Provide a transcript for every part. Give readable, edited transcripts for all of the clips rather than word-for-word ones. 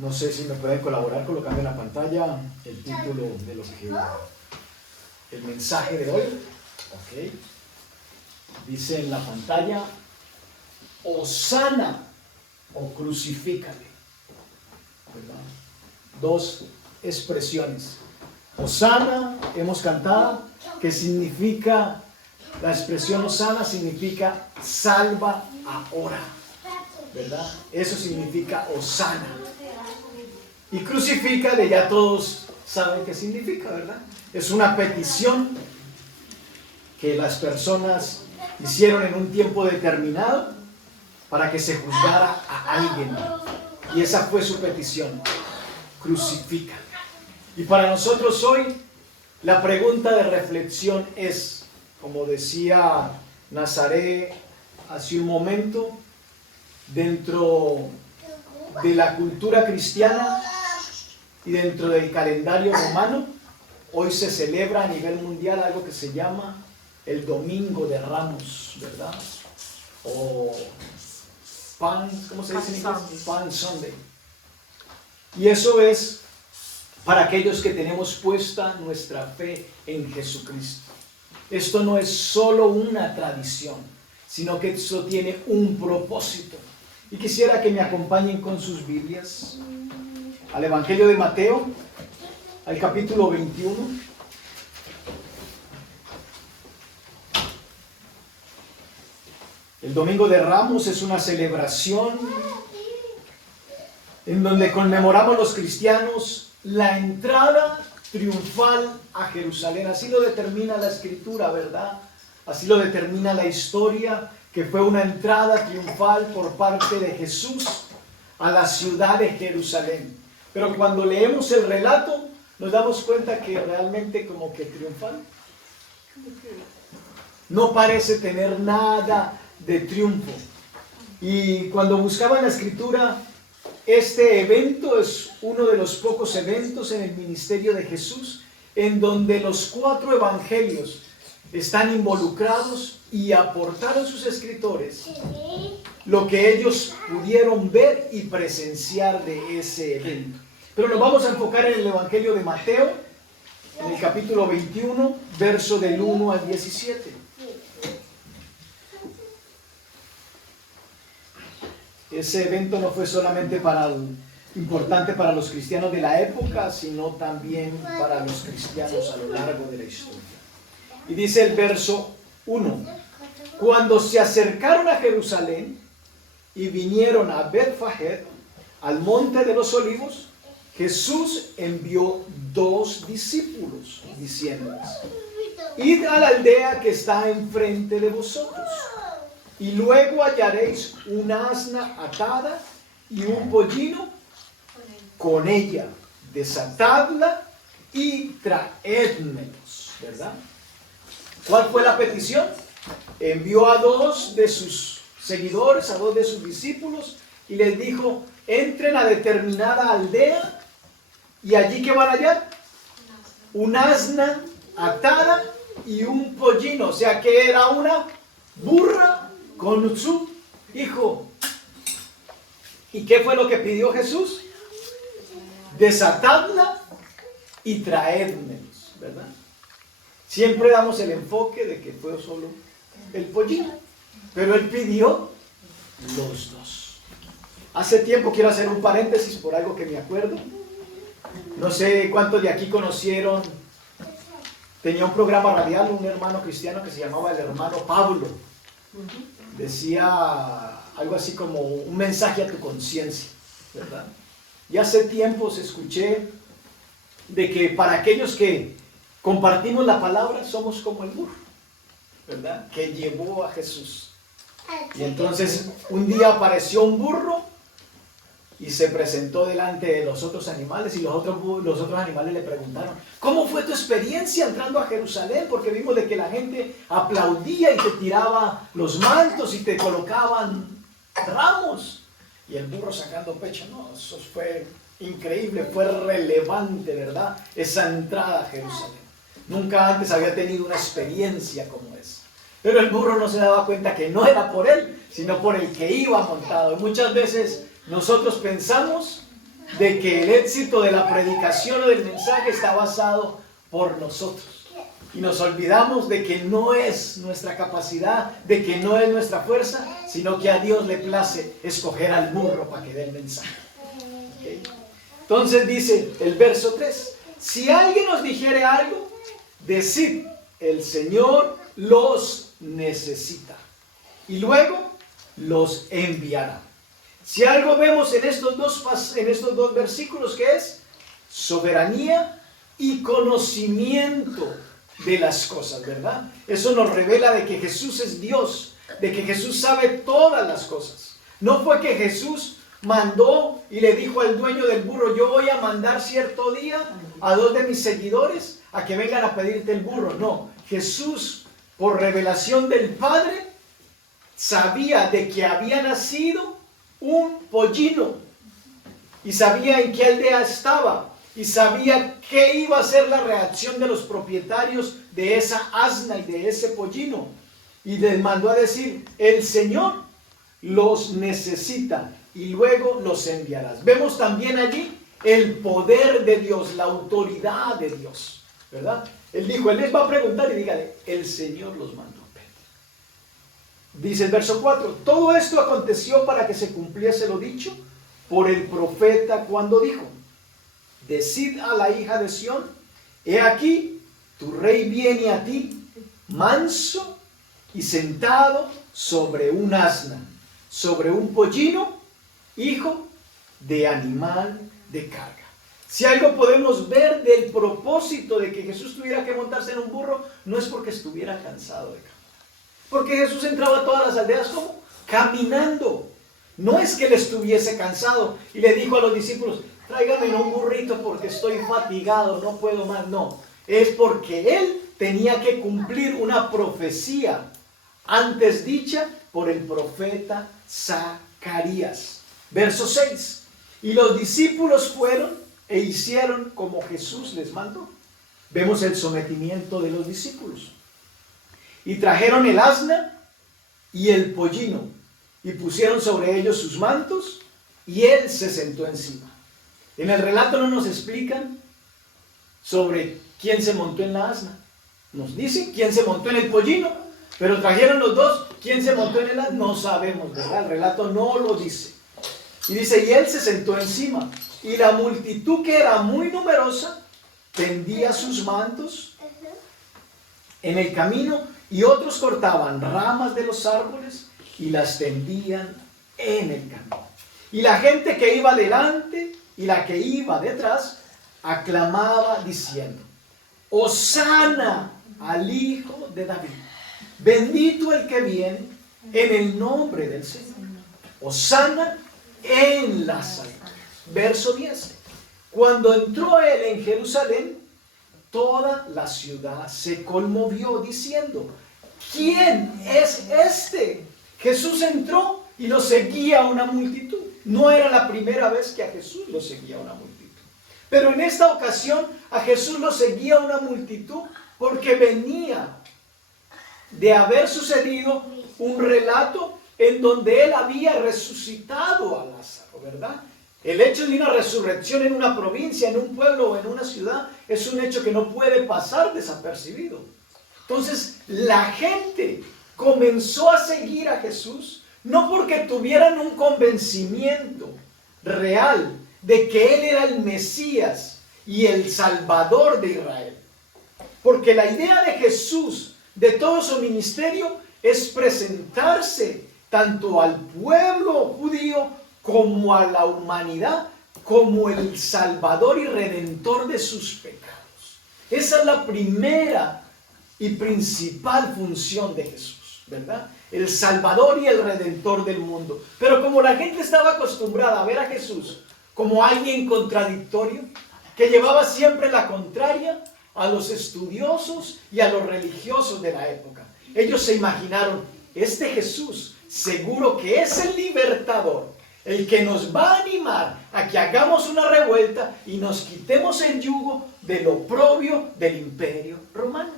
No sé si me pueden colaborar colocando en la pantalla el título de lo que el mensaje de hoy. Ok. Dice en la pantalla: Hosana o crucifícale. ¿Verdad? Dos expresiones. Hosana, hemos cantado, que significa, la expresión Hosana significa salva ahora, ¿verdad? Eso significa Hosana. Y crucifícale, ya todos saben qué significa, ¿verdad? Es una petición que las personas hicieron en un tiempo determinado para que se juzgara a alguien. Y esa fue su petición: crucifícale. Y para nosotros hoy, la pregunta de reflexión es, como decía Nazaret hace un momento, dentro de la cultura cristiana y dentro del calendario romano, hoy se celebra a nivel mundial algo que se llama el Domingo de Ramos, ¿verdad? O Palm, ¿cómo se dice en inglés? Palm Sunday. Y eso es para aquellos que tenemos puesta nuestra fe en Jesucristo. Esto no es solo una tradición, sino que esto tiene un propósito. Y quisiera que me acompañen con sus Biblias al Evangelio de Mateo, al capítulo 21. El Domingo de Ramos es una celebración en donde conmemoramos los cristianos la entrada triunfal a Jerusalén. Así lo determina la Escritura, ¿verdad? Así lo determina la historia, que fue una entrada triunfal por parte de Jesús a la ciudad de Jerusalén. Pero cuando leemos el relato, nos damos cuenta que realmente como que triunfal no parece tener nada de triunfo. Y cuando buscaba en la Escritura, este evento es uno de los pocos eventos en el ministerio de Jesús en donde los 4 evangelios están involucrados y aportaron sus escritores lo que ellos pudieron ver y presenciar de ese evento. Pero nos vamos a enfocar en el Evangelio de Mateo, en el capítulo 21, verso del 1 al 17. Ese evento no fue solamente importante para los cristianos de la época, sino también para los cristianos a lo largo de la historia. Y dice el verso 1: Cuando se acercaron a Jerusalén y vinieron a Betfagé, al monte de los olivos, Jesús envió 2 discípulos, diciéndoles: Id a la aldea que está enfrente de vosotros, y luego hallaréis una asna atada y un pollino con ella. Desatadla y traédmelos, ¿verdad? ¿Cuál fue la petición? Envió a 2 de sus seguidores, a 2 de sus discípulos, y les dijo: entren a determinada aldea, y allí ¿qué van a hallar? Un asna atada y un pollino, o sea que era una burra con su hijo. ¿Y qué fue lo que pidió Jesús? Desatadla y traédmelos, ¿verdad? Siempre damos el enfoque de que fue solo el pollino, pero él pidió los 2. Hace tiempo, quiero hacer un paréntesis por algo que me acuerdo. No sé cuántos de aquí conocieron, tenía un programa radial, un hermano cristiano que se llamaba el hermano Pablo. Decía algo así como un mensaje a tu conciencia, ¿verdad? Y hace tiempos escuché de que para aquellos que compartimos la palabra somos como el burro, ¿verdad? Que llevó a Jesús. Y entonces un día apareció un burro y se presentó delante de los otros animales, y los otros animales le preguntaron: ¿cómo fue tu experiencia entrando a Jerusalén? Porque vimos de que la gente aplaudía y te tiraba los mantos y te colocaban ramos. Y el burro sacando pecho: no, eso fue increíble, fue relevante, ¿verdad? Esa entrada a Jerusalén. Nunca antes había tenido una experiencia como esa. Pero el burro no se daba cuenta que no era por él, sino por el que iba montado. Y muchas veces nosotros pensamos de que el éxito de la predicación o del mensaje está basado por nosotros. Y nos olvidamos de que no es nuestra capacidad, de que no es nuestra fuerza, sino que a Dios le place escoger al burro para que dé el mensaje. ¿Okay? Entonces dice el verso 3, si alguien os dijere algo, decid, el Señor los necesita y luego los enviará. Si algo vemos en estos dos versículos, que es soberanía y conocimiento de las cosas, ¿verdad? Eso nos revela de que Jesús es Dios, de que Jesús sabe todas las cosas. No fue que Jesús mandó y le dijo al dueño del burro, yo voy a mandar cierto día a 2 de mis seguidores a que vengan a pedirte el burro. No, Jesús, por revelación del Padre, sabía de que había nacido un pollino y sabía en qué aldea estaba y sabía qué iba a ser la reacción de los propietarios de esa asna y de ese pollino, y les mandó a decir, el Señor los necesita y luego los enviarás. Vemos también allí el poder de Dios, la autoridad de Dios, ¿verdad? Él dijo, él les va a preguntar y dígale, el Señor los mandó. Dice el verso 4, todo esto aconteció para que se cumpliese lo dicho por el profeta cuando dijo, decid a la hija de Sión, he aquí, tu rey viene a ti, manso y sentado sobre un asna, sobre un pollino, hijo de animal de carga. Si algo podemos ver del propósito de que Jesús tuviera que montarse en un burro, no es porque estuviera cansado de caminar. Porque Jesús entraba a todas las aldeas, ¿cómo? Caminando. No es que él estuviese cansado y le dijo a los discípulos, tráiganme un burrito porque estoy fatigado, no puedo más. No, es porque él tenía que cumplir una profecía antes dicha por el profeta Zacarías. Verso 6. Y los discípulos fueron e hicieron como Jesús les mandó. Vemos el sometimiento de los discípulos. Y trajeron el asna y el pollino, y pusieron sobre ellos sus mantos, y él se sentó encima. En el relato no nos explican sobre quién se montó en la asna. Nos dicen quién se montó en el pollino, pero trajeron los dos. ¿Quién se montó en el asna? No sabemos, ¿verdad? El relato no lo dice. Y dice, y él se sentó encima, y la multitud, que era muy numerosa, tendía sus mantos en el camino, y otros cortaban ramas de los árboles y las tendían en el camino. Y la gente que iba delante y la que iba detrás aclamaba diciendo, Hosana al Hijo de David, bendito el que viene en el nombre del Señor, Hosana en las alturas. Verso 10. Cuando entró él en Jerusalén, toda la ciudad se conmovió diciendo, ¿quién es este? Jesús entró y lo seguía una multitud. No era la primera vez que a Jesús lo seguía una multitud. Pero en esta ocasión a Jesús lo seguía una multitud porque venía de haber sucedido un relato en donde él había resucitado a Lázaro, ¿verdad? El hecho de una resurrección en una provincia, en un pueblo o en una ciudad es un hecho que no puede pasar desapercibido. Entonces la gente comenzó a seguir a Jesús no porque tuvieran un convencimiento real de que él era el Mesías y el Salvador de Israel. Porque la idea de Jesús, de todo su ministerio, es presentarse tanto al pueblo judío como a la humanidad, como el Salvador y Redentor de sus pecados. Esa es la primera y principal función de Jesús, ¿verdad? El Salvador y el Redentor del mundo. Pero como la gente estaba acostumbrada a ver a Jesús como alguien contradictorio, que llevaba siempre la contraria a los estudiosos y a los religiosos de la época, ellos se imaginaron, este Jesús seguro que es el libertador, el que nos va a animar a que hagamos una revuelta y nos quitemos el yugo del oprobio del imperio romano.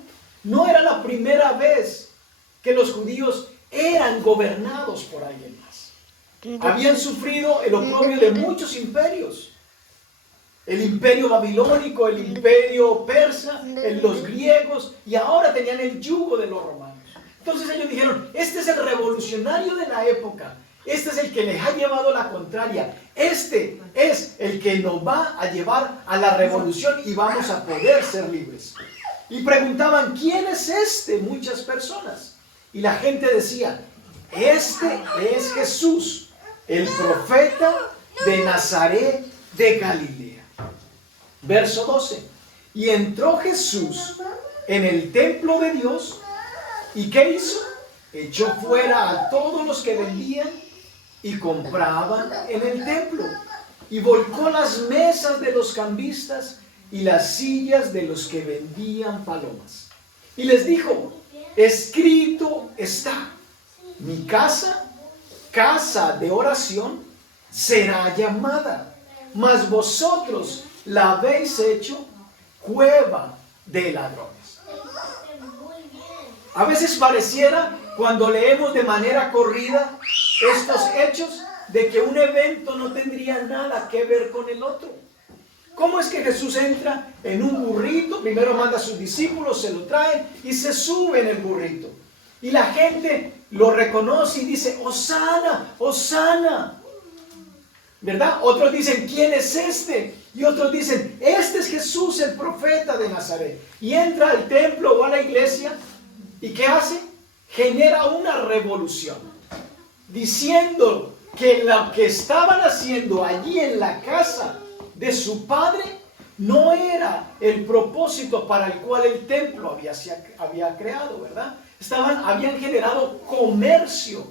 No era la primera vez que los judíos eran gobernados por alguien más. Habían sufrido el oprobio de muchos imperios. El imperio babilónico, el imperio persa, los griegos, y ahora tenían el yugo de los romanos. Entonces ellos dijeron, este es el revolucionario de la época, este es el que les ha llevado la contraria, este es el que nos va a llevar a la revolución y vamos a poder ser libres. Y preguntaban, ¿quién es este? Muchas personas. Y la gente decía, este es Jesús, el profeta de Nazaret de Galilea. Verso 12. Y entró Jesús en el templo de Dios. ¿Y qué hizo? Echó fuera a todos los que vendían y compraban en el templo. Y volcó las mesas de los cambistas y las sillas de los que vendían palomas. Y les dijo, escrito está, mi casa, casa de oración, será llamada, mas vosotros la habéis hecho cueva de ladrones. A veces pareciera, cuando leemos de manera corrida estos hechos, de que un evento no tendría nada que ver con el otro. ¿Cómo es que Jesús entra en un burrito? Primero manda a sus discípulos, se lo traen y se sube en el burrito. Y la gente lo reconoce y dice, ¡Hosana! ¡Hosana! ¿Verdad? Otros dicen, ¿quién es este? Y otros dicen, este es Jesús, el profeta de Nazaret. Y entra al templo o a la iglesia, ¿y qué hace? Genera una revolución, diciendo que lo que estaban haciendo allí en la casa de su padre no era el propósito para el cual el templo había creado, ¿verdad? Habían generado comercio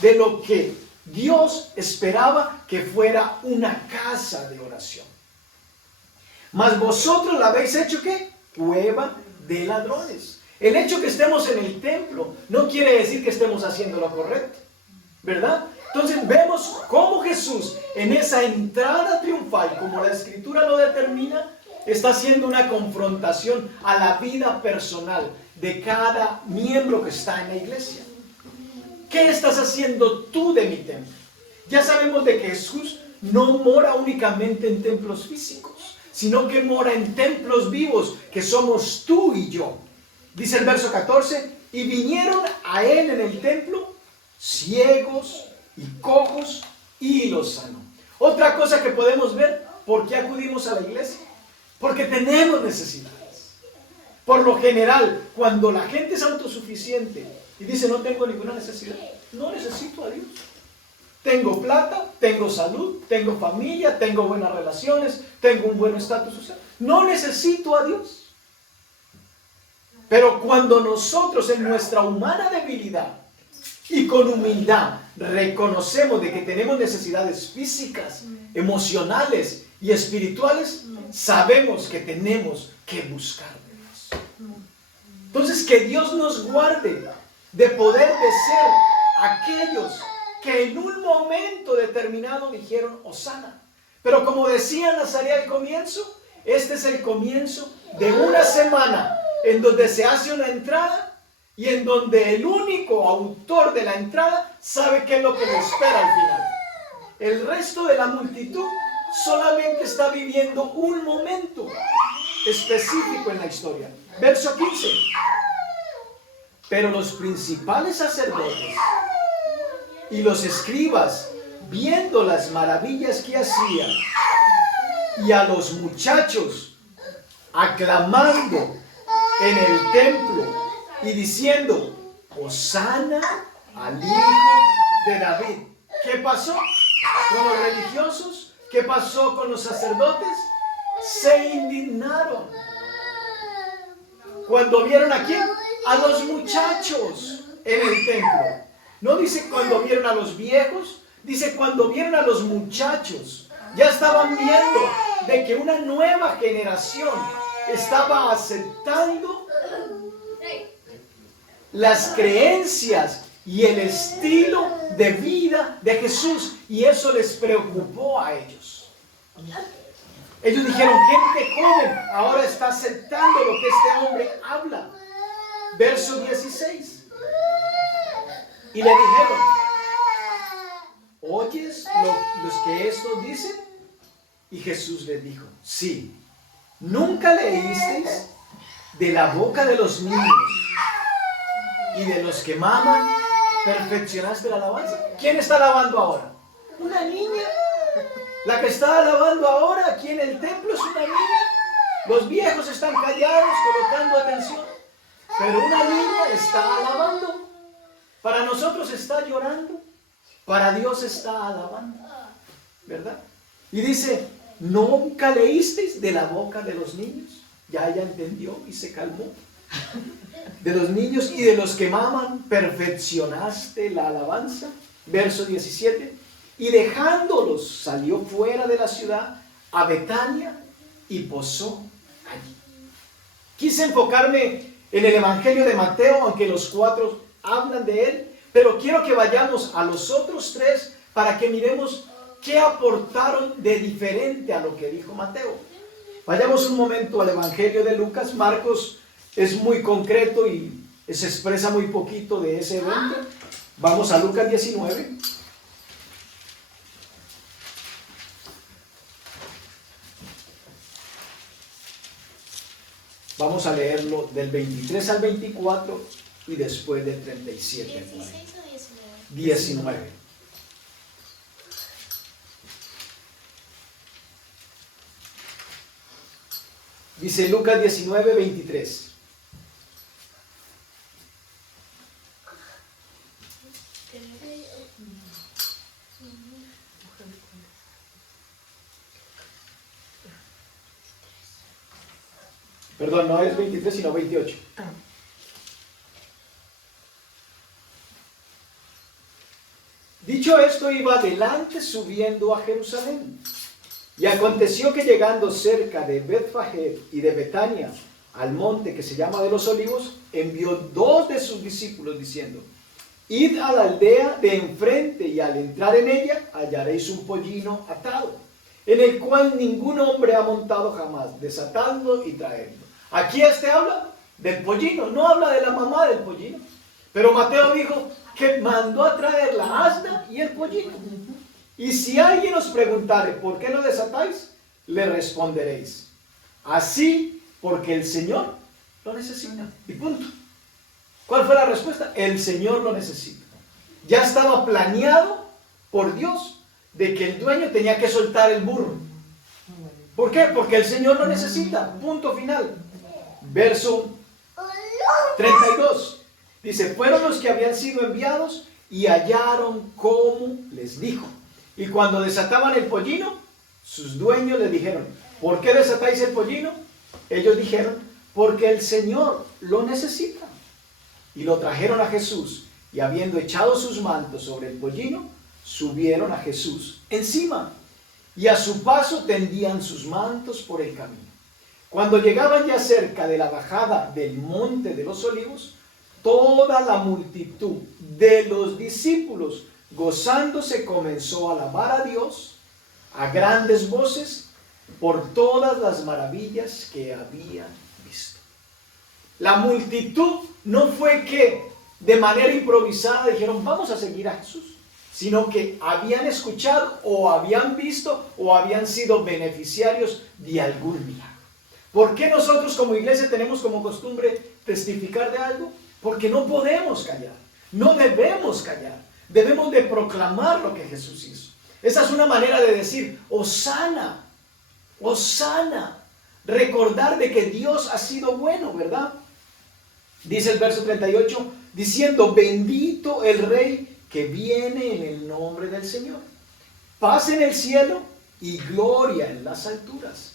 de lo que Dios esperaba que fuera una casa de oración. Mas vosotros la habéis hecho, ¿qué? Cueva de ladrones. El hecho que estemos en el templo no quiere decir que estemos haciendo lo correcto, ¿verdad? Entonces vemos cómo Jesús en esa entrada triunfal, como la Escritura lo determina, está haciendo una confrontación a la vida personal de cada miembro que está en la iglesia. ¿Qué estás haciendo tú de mi templo? Ya sabemos de que Jesús no mora únicamente en templos físicos, sino que mora en templos vivos, que somos tú y yo. Dice el verso 14, y vinieron a él en el templo ciegos y cojos y los sanó. Otra cosa que podemos ver, ¿por qué acudimos a la iglesia? Porque tenemos necesidades. Por lo general, cuando la gente es autosuficiente y dice no tengo ninguna necesidad, no necesito a Dios. Tengo plata, tengo salud, tengo familia, tengo buenas relaciones, tengo un buen estatus social. No necesito a Dios. Pero cuando nosotros en nuestra humana debilidad y con humildad reconocemos de que tenemos necesidades físicas, emocionales y espirituales, sabemos que tenemos que buscar de Dios. Entonces, que Dios nos guarde de poder de ser aquellos que en un momento determinado dijeron Hosana. Pero como decía Nazaret al comienzo, este es el comienzo de una semana en donde se hace una entrada y en donde el único autor de la entrada sabe qué es lo que le espera al final. El resto de la multitud solamente está viviendo un momento específico en la historia. Verso 15. Pero los principales sacerdotes y los escribas, viendo las maravillas que hacía, y a los muchachos aclamando en el templo y diciendo, Hosana al Hijo de David. ¿Qué pasó con los religiosos? ¿Qué pasó con los sacerdotes? Se indignaron. ¿Cuando vieron a quién? A los muchachos en el templo. No dice cuando vieron a los viejos, dice cuando vieron a los muchachos. Ya estaban viendo de que una nueva generación estaba aceptando las creencias y el estilo de vida de Jesús, y eso les preocupó a ellos. Ellos dijeron, gente joven ahora está aceptando lo que este hombre habla. Verso 16. y le dijeron, ¿oyes los que esto dicen? Y Jesús les dijo, sí, ¿nunca leísteis de la boca de los niños y de los que maman perfeccionaste la alabanza? ¿Quién está alabando ahora? Una niña. La que está alabando ahora aquí en el templo es una niña. Los viejos están callados, colocando atención. Pero una niña está alabando. Para nosotros está llorando. Para Dios está alabando. ¿Verdad? Y dice, ¿nunca leísteis de la boca de los niños? Ya ella entendió y se calmó. De los niños y de los que maman, perfeccionaste la alabanza. Verso 17. Y dejándolos, salió fuera de la ciudad a Betania y posó allí. Quise enfocarme en el Evangelio de Mateo, aunque los 4 hablan de él, pero quiero que vayamos a los otros 3 para que miremos qué aportaron de diferente a lo que dijo Mateo. Vayamos un momento al Evangelio de Lucas. Marcos es muy concreto y se expresa muy poquito de ese evento. Vamos a Lucas 19. Vamos a leerlo del 23 al 24 y después del 37. 16 o 19. 19. Dice Lucas 19, 23. Perdón, no es 23, sino 28. Dicho esto, iba adelante subiendo a Jerusalén. Y aconteció que llegando cerca de Betfagé y de Betania, al monte que se llama de los Olivos, envió 2 de sus discípulos diciendo, id a la aldea de enfrente y al entrar en ella hallaréis un pollino atado, en el cual ningún hombre ha montado jamás, desatadlo y traedlo. Aquí habla del pollino, no habla de la mamá del pollino. Pero Mateo dijo que mandó a traer la asna y el pollino. Y si alguien os preguntare, ¿por qué lo desatáis? Le responderéis, así porque el Señor lo necesita. Y punto. ¿Cuál fue la respuesta? El Señor lo necesita. Ya estaba planeado por Dios de que el dueño tenía que soltar el burro. ¿Por qué? Porque el Señor lo necesita. Punto final. Verso 32. Dice, fueron los que habían sido enviados y hallaron como les dijo. Y cuando desataban el pollino, sus dueños les dijeron, ¿por qué desatáis el pollino? Ellos dijeron, porque el Señor lo necesita. Y lo trajeron a Jesús, y habiendo echado sus mantos sobre el pollino, subieron a Jesús encima, y a su paso tendían sus mantos por el camino. Cuando llegaban ya cerca de la bajada del monte de los Olivos, toda la multitud de los discípulos, gozándose, comenzó a alabar a Dios a grandes voces por todas las maravillas que habían visto. La multitud no fue que de manera improvisada dijeron vamos a seguir a Jesús, sino que habían escuchado o habían visto o habían sido beneficiarios de algún milagro. ¿Por qué nosotros como iglesia tenemos como costumbre testificar de algo? Porque no podemos callar, no debemos callar. Debemos de proclamar lo que Jesús hizo. Esa es una manera de decir, Hosana, Hosana. Recordar de que Dios ha sido bueno, ¿verdad? Dice el verso 38, diciendo, bendito el Rey que viene en el nombre del Señor. Paz en el cielo y gloria en las alturas.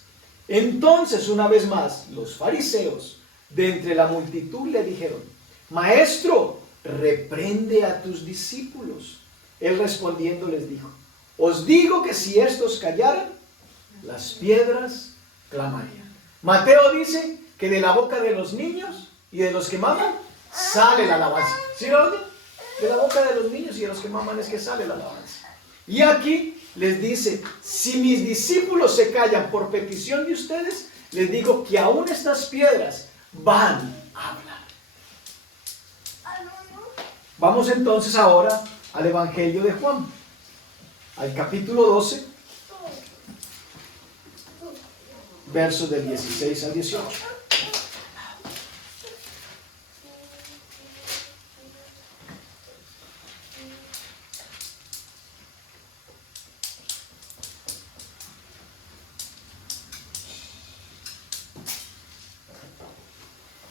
Entonces, una vez más, los fariseos de entre la multitud le dijeron, Maestro, reprende a tus discípulos. Él respondiendo les dijo, os digo que si estos callaran, las piedras clamarían. Mateo dice que de la boca de los niños y de los que maman sale la alabanza. ¿Sí lo oyen? De la boca de los niños y de los que maman es que sale la alabanza. Y aquí les dice, si mis discípulos se callan por petición de ustedes, les digo que aún estas piedras van a hablar. Vamos entonces ahora al Evangelio de Juan, al capítulo 12, versos del 16 al 18.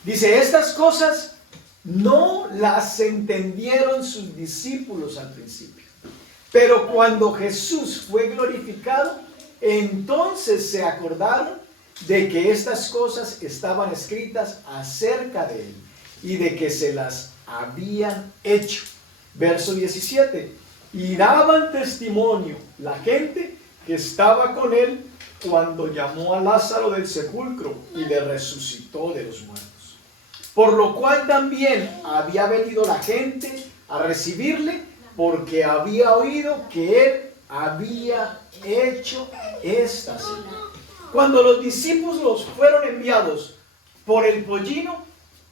Dice, estas cosas no las entendieron sus discípulos al principio. Pero cuando Jesús fue glorificado, entonces se acordaron de que estas cosas estaban escritas acerca de él y de que se las habían hecho. Verso 17. Y daban testimonio la gente que estaba con él cuando llamó a Lázaro del sepulcro y le resucitó de los muertos. Por lo cual también había venido la gente a recibirle, porque había oído que él había hecho esta señal. Cuando los discípulos fueron enviados por el pollino,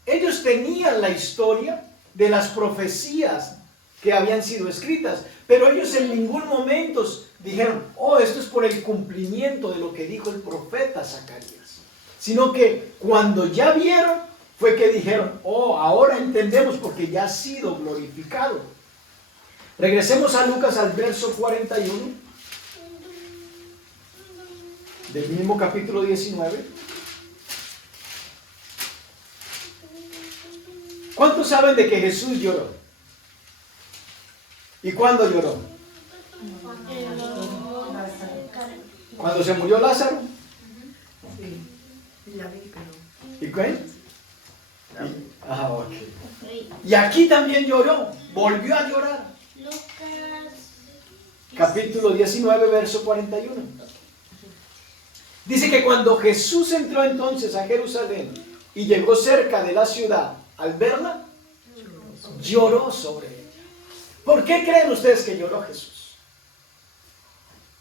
ellos tenían la historia de las profecías que habían sido escritas, pero ellos en ningún momento dijeron, oh, esto es por el cumplimiento de lo que dijo el profeta Zacarías, sino que cuando ya vieron, fue que dijeron, oh, ahora entendemos porque ya ha sido glorificado. Regresemos a Lucas al verso 41, del mismo capítulo 19. ¿Cuántos saben de que Jesús lloró? ¿Y cuándo lloró? ¿Cuándo se murió Lázaro? ¿Y qué? Ah, ok. Y aquí también lloró, volvió a llorar. Capítulo 19, verso 41. Dice que cuando Jesús entró entonces a Jerusalén y llegó cerca de la ciudad, al verla, lloró sobre ella. ¿Por qué creen ustedes que lloró Jesús?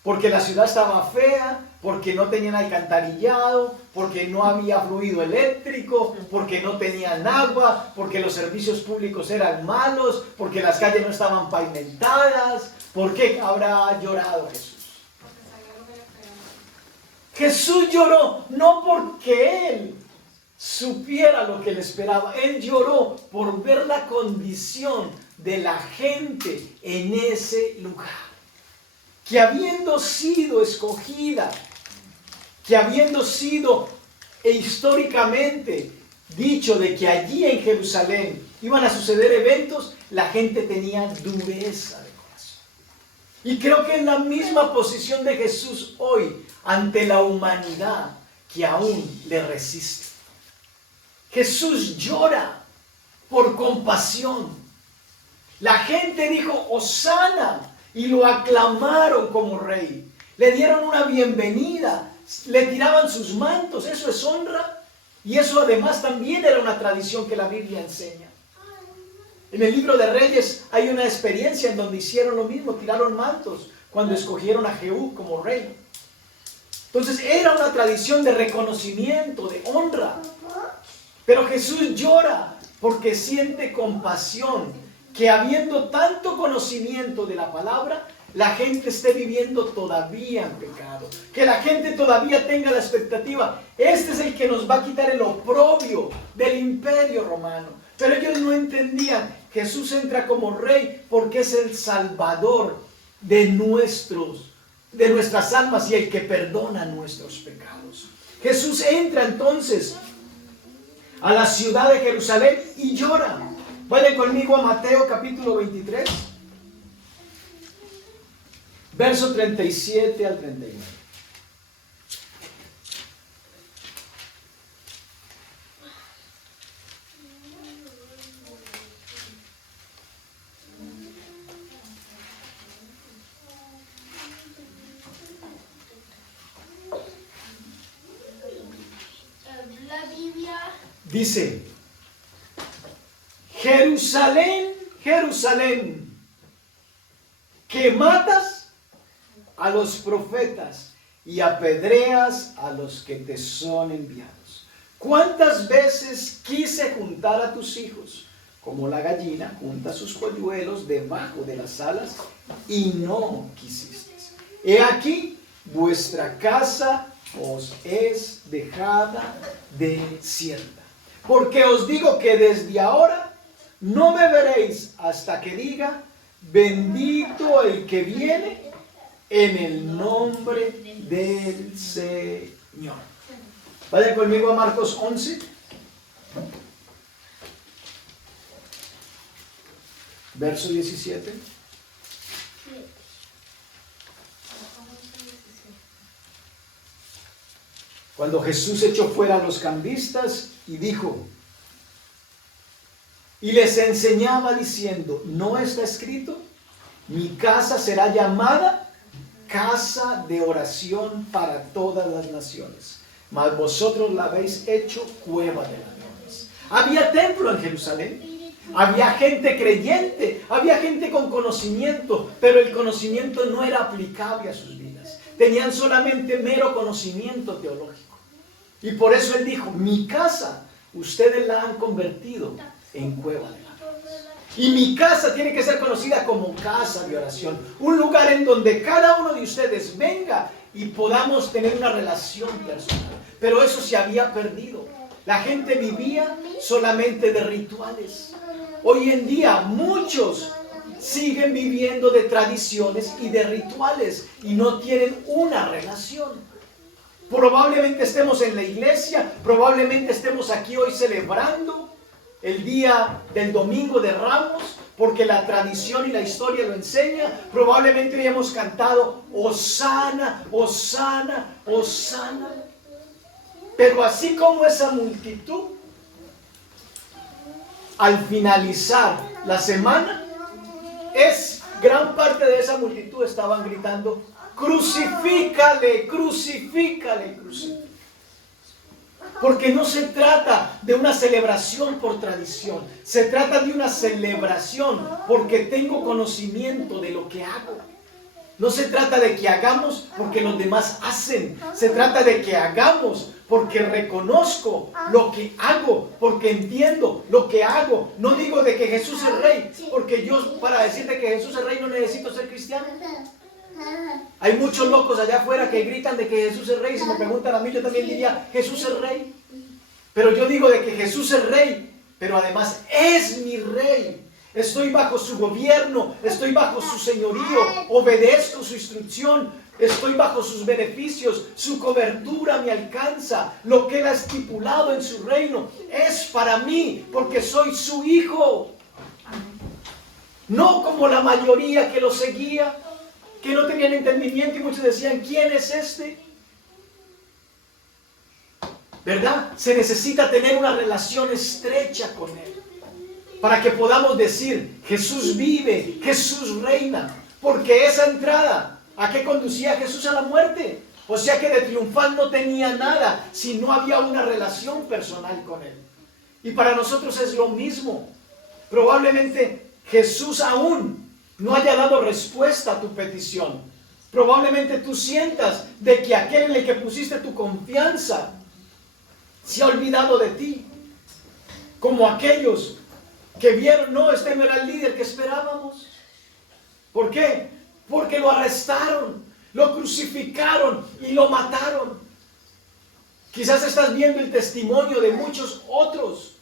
Porque la ciudad estaba fea, porque no tenían alcantarillado, porque no había fluido eléctrico, porque no tenían agua, porque los servicios públicos eran malos, porque las calles no estaban pavimentadas. ¿Por qué habrá llorado Jesús? Jesús lloró no porque él supiera lo que le esperaba. Él lloró por ver la condición de la gente en ese lugar. Que habiendo sido escogida, que habiendo sido históricamente dicho de que allí en Jerusalén iban a suceder eventos, la gente tenía dureza de corazón. Y creo que es la misma posición de Jesús hoy ante la humanidad que aún le resiste. Jesús llora por compasión. La gente dijo, Hosana, y lo aclamaron como rey. Le dieron una bienvenida, le tiraban sus mantos. Eso es honra. Y eso además también era una tradición que la Biblia enseña. En el libro de Reyes hay una experiencia en donde hicieron lo mismo, tiraron mantos cuando escogieron a Jehú como rey. Entonces era una tradición de reconocimiento, de honra. Pero Jesús llora porque siente compasión, que habiendo tanto conocimiento de la palabra, la gente esté viviendo todavía en pecado. Que la gente todavía tenga la expectativa, este es el que nos va a quitar el oprobio del imperio romano. Pero ellos no entendían, Jesús entra como rey porque es el salvador de nuestras almas y el que perdona nuestros pecados. Jesús entra entonces a la ciudad de Jerusalén y llora. Vayan conmigo a Mateo capítulo 23, verso 37 al 39. Dice, Jerusalén, Jerusalén, que matas a los profetas y apedreas a los que te son enviados. ¿Cuántas veces quise juntar a tus hijos como la gallina junta sus polluelos debajo de las alas, y no quisisteis. He aquí, vuestra casa os es dejada desierta. Porque os digo que desde ahora no me veréis hasta que diga, bendito el que viene en el nombre del Señor. Vayan conmigo a Marcos 11. Verso 17. Cuando Jesús echó fuera a los cambistas y dijo, y les enseñaba diciendo, ¿no está escrito? Mi casa será llamada casa de oración para todas las naciones, mas vosotros la habéis hecho cueva de ladrones. Había templo en Jerusalén, había gente creyente, había gente con conocimiento, pero el conocimiento no era aplicable a sus vidas. Tenían solamente mero conocimiento teológico. Y por eso él dijo, mi casa, ustedes la han convertido en cueva de ladrones. Y mi casa tiene que ser conocida como casa de oración. Un lugar en donde cada uno de ustedes venga y podamos tener una relación personal. Pero eso se había perdido. La gente vivía solamente de rituales. Hoy en día muchos siguen viviendo de tradiciones y de rituales y no tienen una relación. Probablemente estemos en la iglesia, probablemente estemos aquí hoy celebrando el día del Domingo de Ramos, porque la tradición y la historia lo enseña. Probablemente hoy hemos cantado Hosana, Hosana, Hosana. Pero así como esa multitud, al finalizar la semana, gran parte de esa multitud estaban gritando, crucifícale, crucifícale, crucifícale. Porque no se trata de una celebración por tradición, se trata de una celebración porque tengo conocimiento de lo que hago. No se trata de que hagamos porque los demás hacen, se trata de que hagamos porque reconozco lo que hago, porque entiendo lo que hago. No digo de que Jesús es rey, porque yo para decirte que Jesús es rey no necesito ser cristiano. Hay muchos locos allá afuera que gritan de que Jesús es rey. Si me preguntan a mí, yo también diría, Jesús es rey. Pero yo digo de que Jesús es rey, pero además es mi rey. Estoy bajo su gobierno, estoy bajo su señorío, obedezco su instrucción, estoy bajo sus beneficios, su cobertura me alcanza. Lo que Él ha estipulado en su reino es para mí, porque soy su hijo. No como la mayoría que lo seguía, que no tenían entendimiento y muchos decían, ¿quién es este? ¿Verdad? Se necesita tener una relación estrecha con Él para que podamos decir, Jesús vive, Jesús reina. Porque esa entrada, ¿a qué conducía Jesús? A la muerte. O sea que de triunfal no tenía nada si no había una relación personal con Él. Y para nosotros es lo mismo. Probablemente Jesús aún no haya dado respuesta a tu petición. Probablemente tú sientas de que aquel en el que pusiste tu confianza se ha olvidado de ti. Como aquellos que vieron, no, este no era el líder que esperábamos. ¿Por qué? Porque lo arrestaron, lo crucificaron y lo mataron. Quizás estás viendo el testimonio de muchos otros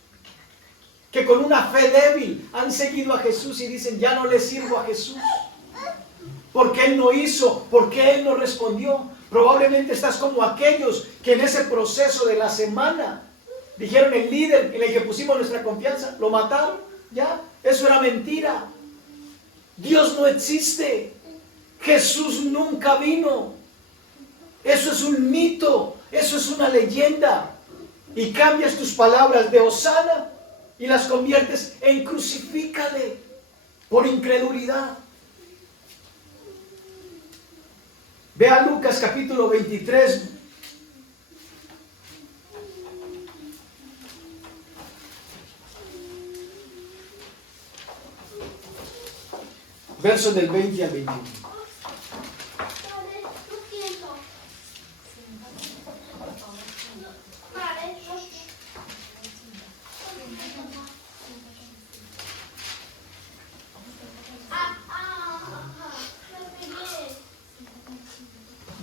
que con una fe débil han seguido a Jesús y dicen, ya no le sirvo a Jesús. Porque Él no hizo, porque Él no respondió. Probablemente estás como aquellos que en ese proceso de la semana dijeron, el líder en el que pusimos nuestra confianza, lo mataron. Ya, eso era mentira. Dios no existe. Jesús nunca vino. Eso es un mito, eso es una leyenda. Y cambias tus palabras de Hosana y las conviertes en crucifícale por incredulidad. Ve a Lucas capítulo 23. Versos del 20 al 21.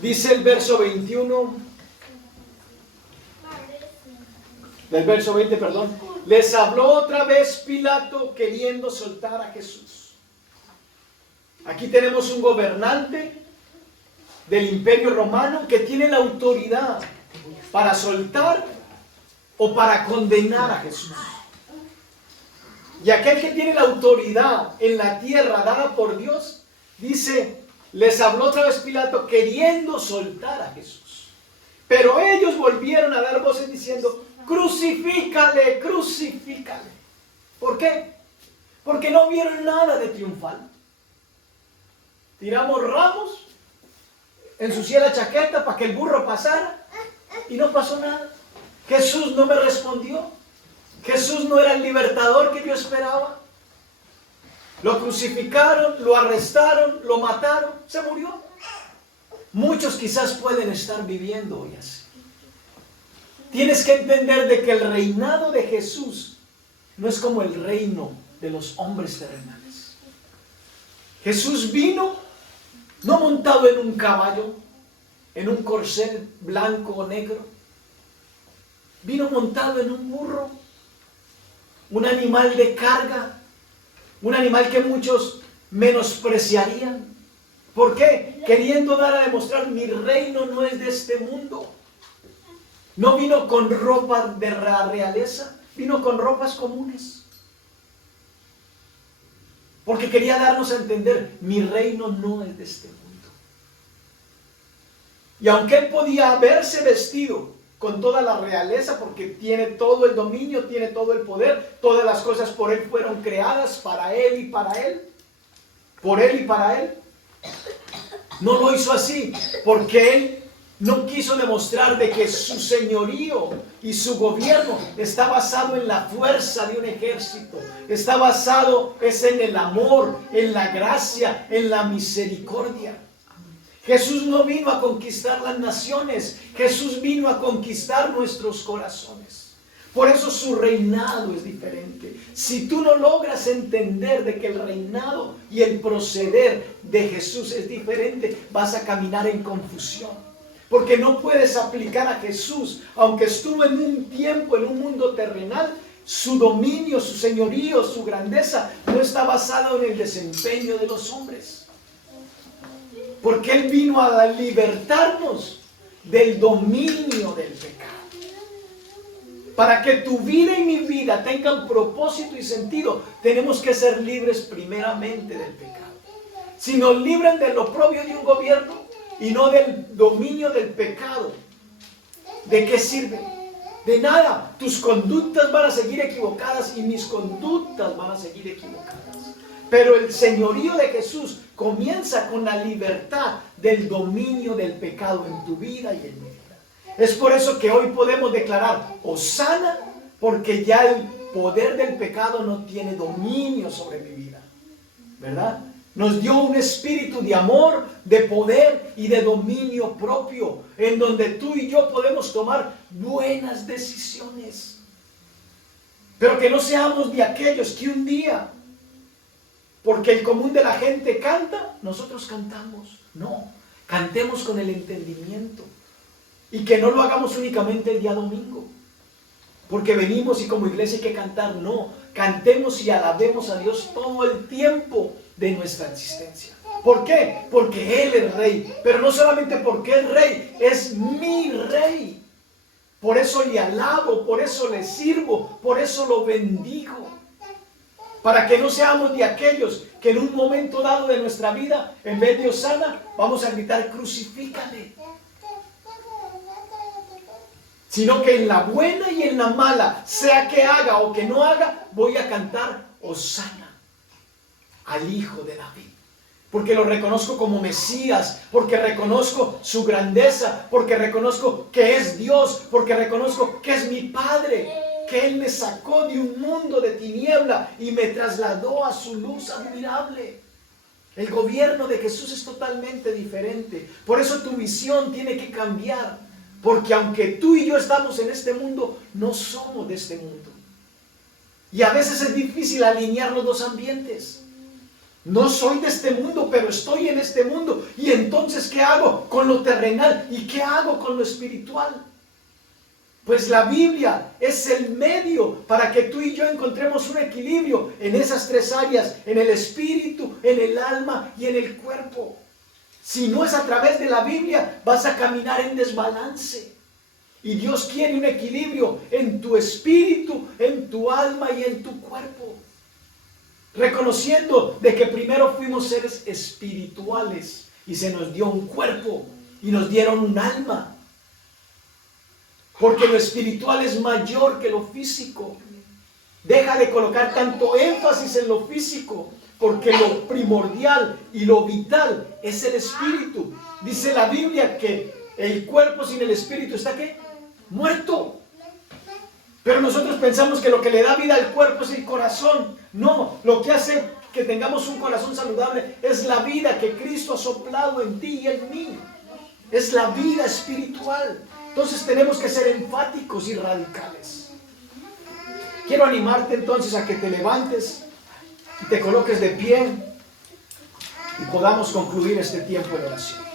Dice el verso 21, del verso 20, perdón. Les habló otra vez Pilato queriendo soltar a Jesús. Aquí tenemos un gobernante del Imperio Romano que tiene la autoridad para soltar o para condenar a Jesús. Y aquel que tiene la autoridad en la tierra dada por Dios, dice, les habló otra vez Pilato queriendo soltar a Jesús. Pero ellos volvieron a dar voces diciendo, crucifícale, crucifícale. ¿Por qué? Porque no vieron nada de triunfal. Tiramos ramos, ensucié la chaqueta para que el burro pasara y no pasó nada. Jesús no me respondió. Jesús no era el libertador que yo esperaba. Lo crucificaron, lo arrestaron, lo mataron, se murió. Muchos quizás pueden estar viviendo hoy así. Tienes que entender de que el reinado de Jesús no es como el reino de los hombres terrenales. Jesús vino no montado en un caballo, en un corcel blanco o negro. Vino montado en un burro, un animal de carga, un animal que muchos menospreciarían. ¿Por qué? Queriendo dar a demostrar, mi reino no es de este mundo. No vino con ropa de la realeza, vino con ropas comunes. Porque quería darnos a entender, mi reino no es de este mundo. Y aunque él podía haberse vestido con toda la realeza, porque tiene todo el dominio, tiene todo el poder, todas las cosas por él fueron creadas para él y para él, por él y para él, no lo hizo así, porque él no quiso demostrar de que su señorío y su gobierno está basado en la fuerza de un ejército, está basado en el amor, en la gracia, en la misericordia. Jesús no vino a conquistar las naciones, Jesús vino a conquistar nuestros corazones. Por eso su reinado es diferente. Si tú no logras entender de que el reinado y el proceder de Jesús es diferente, vas a caminar en confusión. Porque no puedes aplicar a Jesús, aunque estuvo en un tiempo, en un mundo terrenal, su dominio, su señorío, su grandeza no está basado en el desempeño de los hombres. Porque Él vino a libertarnos del dominio del pecado. Para que tu vida y mi vida tengan propósito y sentido, tenemos que ser libres primeramente del pecado. Si nos libran del oprobio de un gobierno y no del dominio del pecado, ¿de qué sirve? De nada. Tus conductas van a seguir equivocadas y mis conductas van a seguir equivocadas. Pero el señorío de Jesús comienza con la libertad del dominio del pecado en tu vida y en mi vida. Es por eso que hoy podemos declarar Hosana, porque ya el poder del pecado no tiene dominio sobre mi vida, ¿verdad? Nos dio un espíritu de amor, de poder y de dominio propio, en donde tú y yo podemos tomar buenas decisiones. Pero que no seamos de aquellos que un día, porque el común de la gente canta, nosotros cantamos. No, cantemos con el entendimiento. Y que no lo hagamos únicamente el día domingo. Porque venimos y como iglesia hay que cantar. No, cantemos y alabemos a Dios todo el tiempo de nuestra existencia. ¿Por qué? Porque Él es Rey. Pero no solamente porque es Rey, es mi Rey. Por eso le alabo, por eso le sirvo, por eso lo bendigo. Para que no seamos de aquellos que en un momento dado de nuestra vida, en vez de Hosana, vamos a gritar crucifícale. Sino que en la buena y en la mala, sea que haga o que no haga, voy a cantar Hosana al Hijo de David. Porque lo reconozco como Mesías, porque reconozco su grandeza, porque reconozco que es Dios, porque reconozco que es mi Padre. Que Él me sacó de un mundo de tiniebla y me trasladó a su luz admirable. El gobierno de Jesús es totalmente diferente. Por eso tu visión tiene que cambiar. Porque aunque tú y yo estamos en este mundo, no somos de este mundo. Y a veces es difícil alinear los dos ambientes. No soy de este mundo, pero estoy en este mundo. Y entonces, ¿qué hago con lo terrenal? ¿Y qué hago con lo espiritual? Pues la Biblia es el medio para que tú y yo encontremos un equilibrio en esas tres áreas, en el espíritu, en el alma y en el cuerpo. Si no es a través de la Biblia, vas a caminar en desbalance. Y Dios quiere un equilibrio en tu espíritu, en tu alma y en tu cuerpo. Reconociendo de que primero fuimos seres espirituales y se nos dio un cuerpo y nos dieron un alma. Porque lo espiritual es mayor que lo físico. Deja de colocar tanto énfasis en lo físico, porque lo primordial y lo vital es el espíritu. Dice la Biblia que el cuerpo sin el espíritu está ¿qué? Muerto. Pero nosotros pensamos que lo que le da vida al cuerpo es el corazón. No, lo que hace que tengamos un corazón saludable es la vida que Cristo ha soplado en ti y en mí. Es la vida espiritual. Entonces tenemos que ser enfáticos y radicales. Quiero animarte entonces a que te levantes y te coloques de pie y podamos concluir este tiempo de oración.